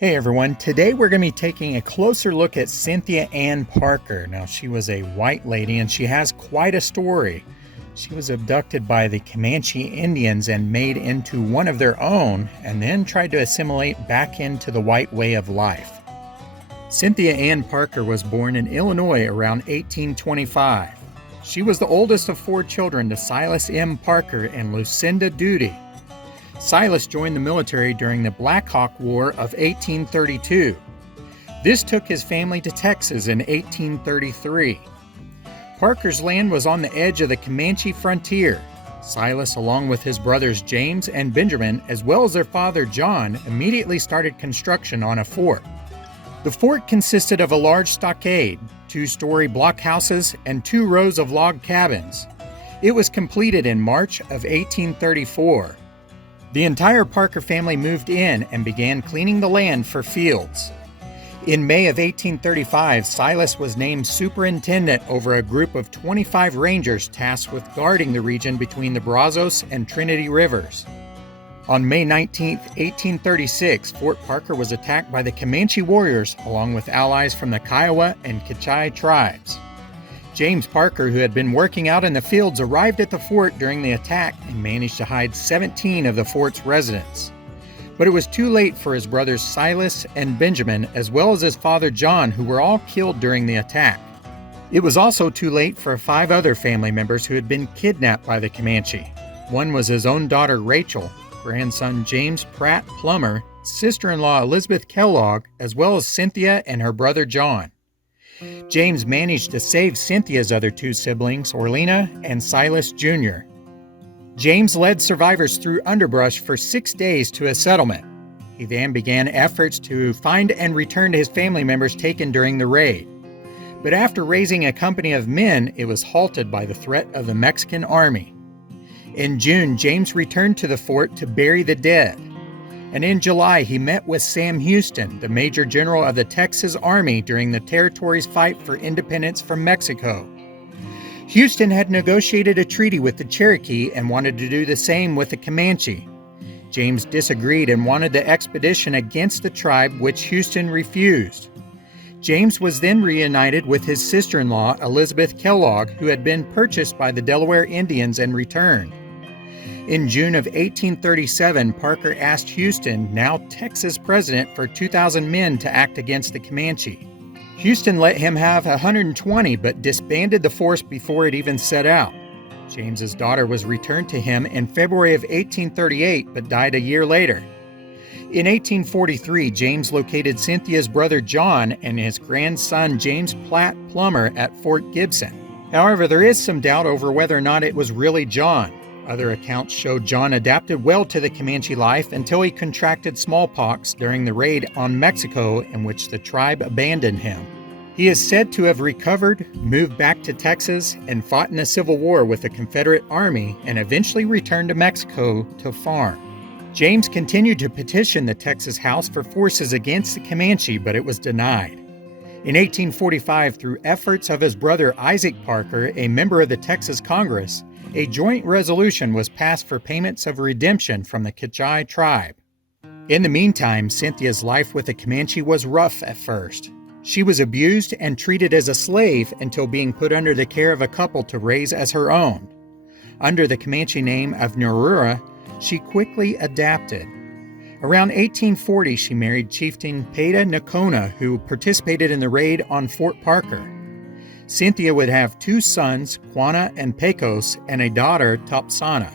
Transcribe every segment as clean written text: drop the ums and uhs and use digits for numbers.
Hey everyone, today we're going to be taking a closer look at Cynthia Ann Parker. Now, she was a white lady and she has quite a story. She was abducted by the Comanche Indians and made into one of their own, and then tried to assimilate back into the white way of life. Cynthia Ann Parker was born in Illinois around 1825. She was the oldest of four children to Silas M. Parker and Lucinda Duty. Silas joined the military during the Black Hawk War of 1832. This took his family to Texas in 1833. Parker's land was on the edge of the Comanche frontier. Silas, along with his brothers James and Benjamin, as well as their father John, immediately started construction on a fort. The fort consisted of a large stockade, two-story blockhouses, and 2 rows of log cabins. It was completed in March of 1834. The entire Parker family moved in and began cleaning the land for fields. In May of 1835, Silas was named superintendent over a group of 25 rangers tasked with guarding the region between the Brazos and Trinity Rivers. On May 19, 1836, Fort Parker was attacked by the Comanche warriors along with allies from the Kiowa and Comanche tribes. James Parker, who had been working out in the fields, arrived at the fort during the attack and managed to hide 17 of the fort's residents. But it was too late for his brothers Silas and Benjamin, as well as his father John, who were all killed during the attack. It was also too late for 5 other family members who had been kidnapped by the Comanche. One was his own daughter Rachel, grandson James Pratt Plummer, sister-in-law Elizabeth Kellogg, as well as Cynthia and her brother John. James managed to save Cynthia's other 2 siblings, Orlena and Silas Jr. James led survivors through underbrush for 6 days to a settlement. He then began efforts to find and return to his family members taken during the raid. But after raising a company of men, it was halted by the threat of the Mexican army. In June, James returned to the fort to bury the dead. And in July, he met with Sam Houston, the Major General of the Texas Army during the territory's fight for independence from Mexico. Houston had negotiated a treaty with the Cherokee and wanted to do the same with the Comanche. James disagreed and wanted the expedition against the tribe, which Houston refused. James was then reunited with his sister-in-law, Elizabeth Kellogg, who had been purchased by the Delaware Indians and returned. In June of 1837, Parker asked Houston, now Texas president, for 2,000 men to act against the Comanche. Houston let him have 120, but disbanded the force before it even set out. James's daughter was returned to him in February of 1838, but died a year later. In 1843, James located Cynthia's brother John and his grandson James Platt Plummer at Fort Gibson. However, there is some doubt over whether or not it was really John. Other accounts show John adapted well to the Comanche life until he contracted smallpox during the raid on Mexico, in which the tribe abandoned him. He is said to have recovered, moved back to Texas, and fought in a civil war with the Confederate Army, and eventually returned to Mexico to farm. James continued to petition the Texas House for forces against the Comanche, but it was denied. In 1845, through efforts of his brother Isaac Parker, a member of the Texas Congress, a joint resolution was passed for payments of redemption from the Comanche tribe. In the meantime, Cynthia's life with the Comanche was rough at first. She was abused and treated as a slave until being put under the care of a couple to raise as her own. Under the Comanche name of Narura, she quickly adapted. Around 1840, she married Chieftain Peta Nakona, who participated in the raid on Fort Parker. Cynthia would have 2 sons, Quanah and Pecos, and a daughter, Topsana.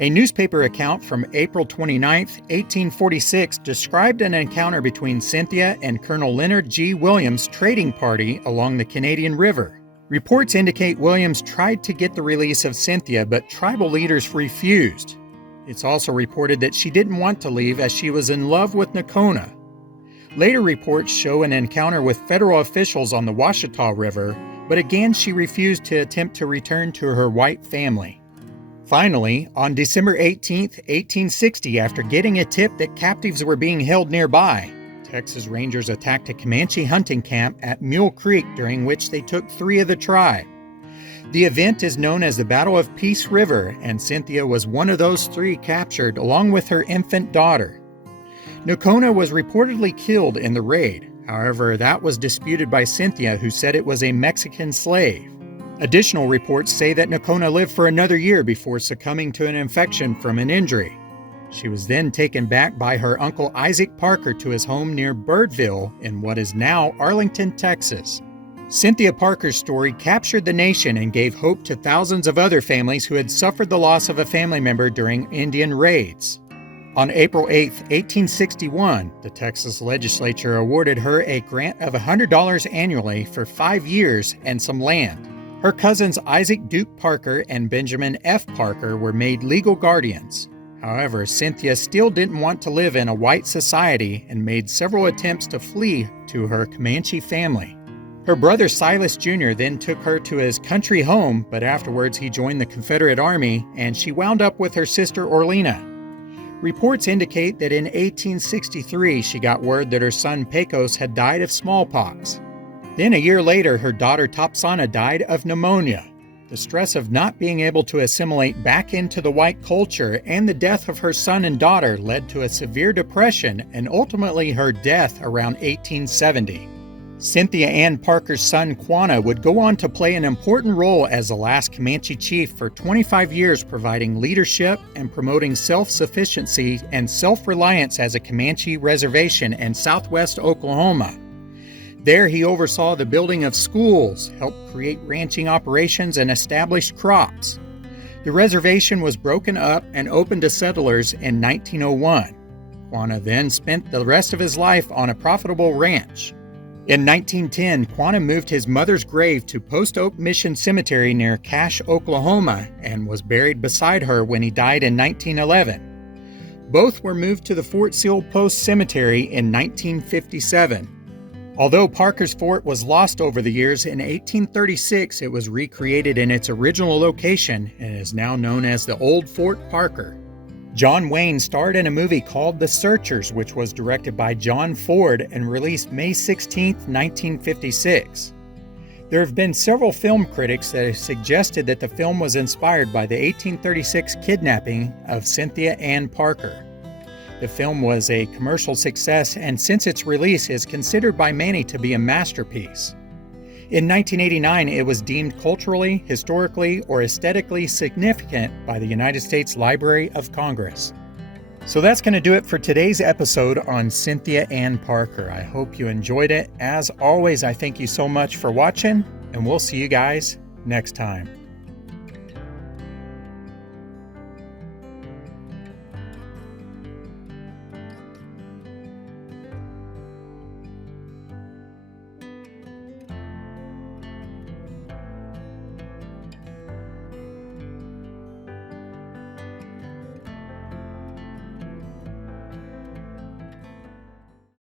A newspaper account from April 29, 1846, described an encounter between Cynthia and Colonel Leonard G. Williams' trading party along the Canadian River. Reports indicate Williams tried to get the release of Cynthia, but tribal leaders refused. It's also reported that she didn't want to leave as she was in love with Nakona. Later reports show an encounter with federal officials on the Washita River, but again she refused to attempt to return to her white family. Finally, on December 18, 1860, after getting a tip that captives were being held nearby, Texas Rangers attacked a Comanche hunting camp at Mule Creek, during which they took 3 of the tribe. The event is known as the Battle of Pease River, and Cynthia was one of those 3 captured along with her infant daughter. Nocona was reportedly killed in the raid. However, that was disputed by Cynthia, who said it was a Mexican slave. Additional reports say that Nocona lived for another year before succumbing to an infection from an injury. She was then taken back by her uncle Isaac Parker to his home near Birdville in what is now Arlington, Texas. Cynthia Parker's story captured the nation and gave hope to thousands of other families who had suffered the loss of a family member during Indian raids. On April 8, 1861, the Texas legislature awarded her a grant of $100 annually for 5 years and some land. Her cousins Isaac Duke Parker and Benjamin F. Parker were made legal guardians. However, Cynthia still didn't want to live in a white society and made several attempts to flee to her Comanche family. Her brother Silas Jr. then took her to his country home, but afterwards he joined the Confederate Army and she wound up with her sister Orlena. Reports indicate that in 1863 she got word that her son Pecos had died of smallpox. Then a year later, her daughter Topsana died of pneumonia. The stress of not being able to assimilate back into the white culture and the death of her son and daughter led to a severe depression and ultimately her death around 1870. Cynthia Ann Parker's son Quanah would go on to play an important role as the last Comanche chief for 25 years, providing leadership and promoting self-sufficiency and self-reliance as a Comanche reservation in southwest Oklahoma. There he oversaw the building of schools, helped create ranching operations, and established crops. The reservation was broken up and opened to settlers in 1901. Quanah then spent the rest of his life on a profitable ranch. In 1910, Quanah moved his mother's grave to Post Oak Mission Cemetery near Cache, Oklahoma, and was buried beside her when he died in 1911. Both were moved to the Fort Sill Post Cemetery in 1957. Although Parker's fort was lost over the years, in 1836 it was recreated in its original location and is now known as the Old Fort Parker. John Wayne starred in a movie called The Searchers, which was directed by John Ford and released May 16, 1956. There have been several film critics that have suggested that the film was inspired by the 1836 kidnapping of Cynthia Ann Parker. The film was a commercial success and since its release is considered by many to be a masterpiece. In 1989, it was deemed culturally, historically, or aesthetically significant by the United States Library of Congress. So that's going to do it for today's episode on Cynthia Ann Parker. I hope you enjoyed it. As always, I thank you so much for watching, and we'll see you guys next time.